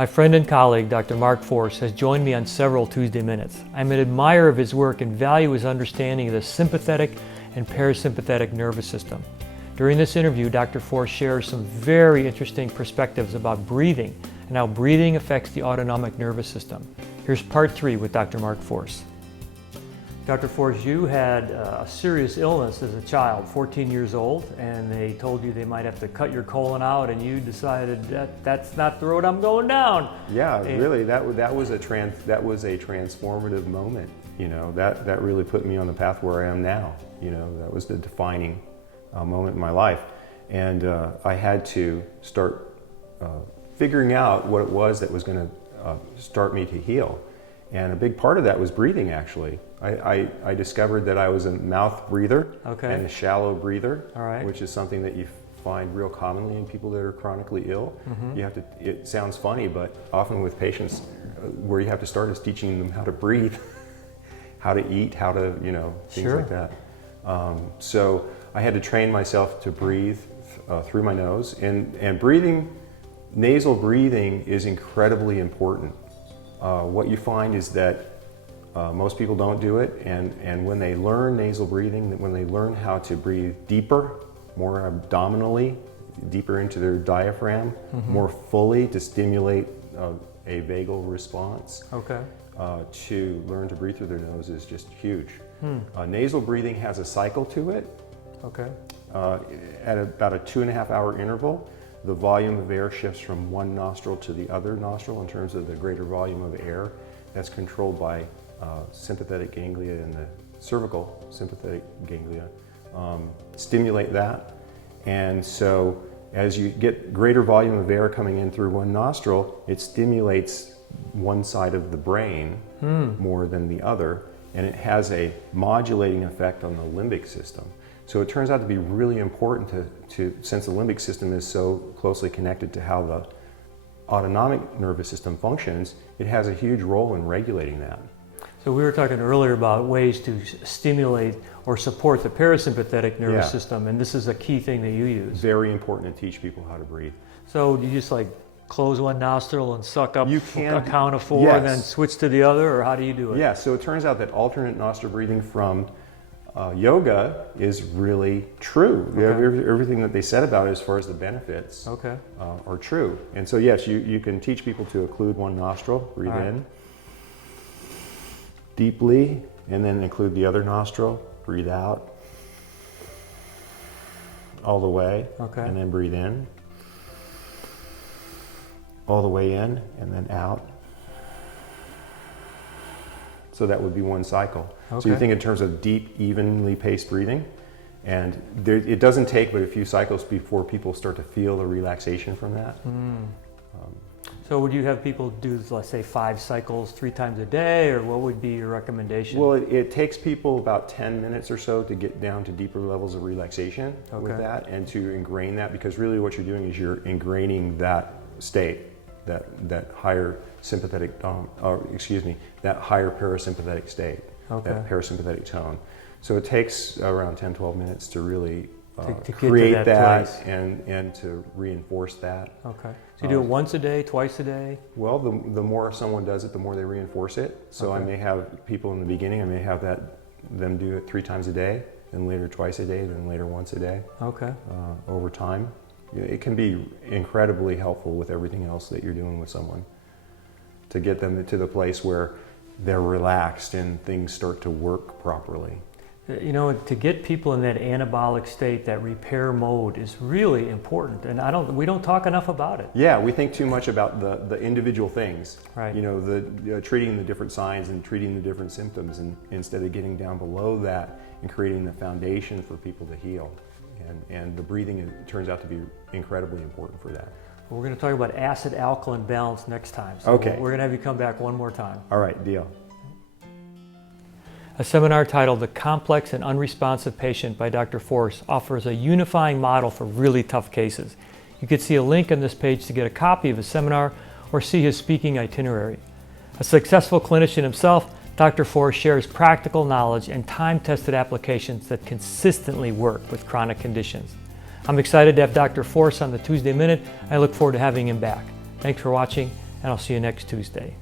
My friend and colleague, Dr. Mark Force, has joined me on several Tuesday Minutes. I'm an admirer of his work and value his understanding of the sympathetic and parasympathetic nervous system. During this interview, Dr. Force shares some very interesting perspectives about breathing and how breathing affects the autonomic nervous system. Here's part 3 with Dr. Mark Force. Dr. Force, you had a serious illness as a child, 14 years old, and they told you they might have to cut your colon out, and you decided that's not the road I'm going down. Yeah, really, that was a transformative moment. You know, that really put me on the path where I am now. You know, that was the defining moment in my life, and I had to start figuring out what it was that was going to start me to heal. And a big part of that was breathing, actually. I discovered that I was a mouth breather and a shallow breather, which is something that you find real commonly in people that are chronically ill. You have to, it sounds funny, but often with patients, where you have to start is teaching them how to breathe, how to eat, how to, you know, things like that. So I had to train myself to breathe through my nose, and breathing, nasal breathing is incredibly important. What you find is that most people don't do it, and when they learn nasal breathing, when they learn how to breathe deeper, more abdominally, deeper into their diaphragm, more fully to stimulate a vagal response, to learn to breathe through their nose is just huge. Nasal breathing has a cycle to it. At about a 2.5 hour interval, the volume of air shifts from one nostril to the other nostril in terms of the greater volume of air. That's controlled by sympathetic ganglia and the cervical sympathetic ganglia. Stimulate that. And so as you get greater volume of air coming in through one nostril, it stimulates one side of the brain more than the other, and it has a modulating effect on the limbic system. So it turns out to be really important since the limbic system is so closely connected to how the autonomic nervous system functions, it has a huge role in regulating that. So we were talking earlier about ways to stimulate or support the parasympathetic nervous system, and this is a key thing that you use. Very important to teach people how to breathe. So do you just like close one nostril and suck up a count of 4 and then switch to the other, or how do you do it? Yeah, so it turns out that alternate nostril breathing from yoga is really true. Everything that they said about it as far as the benefits are true. And so yes, you can teach people to occlude one nostril, breathe in deeply, and then include the other nostril, breathe out all the way, and then breathe in all the way in, and then out. So that would be one cycle. So you think in terms of deep, evenly paced breathing, and it doesn't take but a few cycles before people start to feel the relaxation from that. So would you have people do, let's say, 5 cycles 3 times a day, or what would be your recommendation? Well, it takes people about 10 minutes or so to get down to deeper levels of relaxation with that, and to ingrain that, because really what you're doing is you're ingraining that state, that higher sympathetic, that higher parasympathetic state, that parasympathetic tone. So it takes around 10-12 minutes to really to create that and to reinforce that. So you do it once a day, twice a day? Well, the more someone does it, the more they reinforce it. So I may have people in the beginning, I may have them do it 3 times a day, then later twice a day, then later once a day. Over time. It can be incredibly helpful with everything else that you're doing with someone, to get them to the place where they're relaxed and things start to work properly. You know, to get people in that anabolic state, that repair mode, is really important, and we don't talk enough about it. Yeah, we think too much about the individual things. You know, treating the different signs and treating the different symptoms, and instead of getting down below that and creating the foundation for people to heal. And the breathing turns out to be incredibly important for that. We're going to talk about acid-alkaline balance next time. So we're going to have you come back one more time. All right, deal. A seminar titled The Complex and Unresponsive Patient by Dr. Force offers a unifying model for really tough cases. You can see a link on this page to get a copy of his seminar or see his speaking itinerary. A successful clinician himself, Dr. Force shares practical knowledge and time-tested applications that consistently work with chronic conditions. I'm excited to have Dr. Force on the Tuesday Minute. I look forward to having him back. Thanks for watching, and I'll see you next Tuesday.